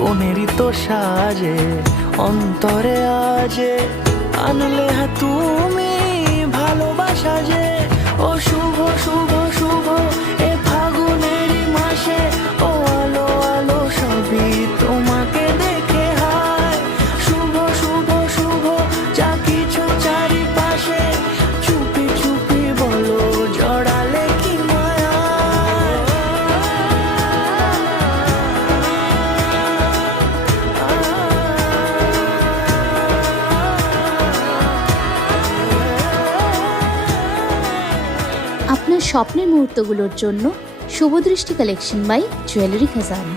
কোনেরই তো সাজে অন্তরে আজে আনলে তুমি ভালোবাসা যে ও শুভ শুভ শুভ এ ফাগুনেরই মাসে ও আলো আলো সবই তোমাকে দেখে হায় শুভ শুভ শুভ যা কিছু চারিপাশে চুপি চুপি বলো জড়ালে কি মায়া আপনার স্বপ্নের মুহূর্তগুলোর জন্য শুভদৃষ্টি কালেকশন বাই জুয়েলারি খাজানা।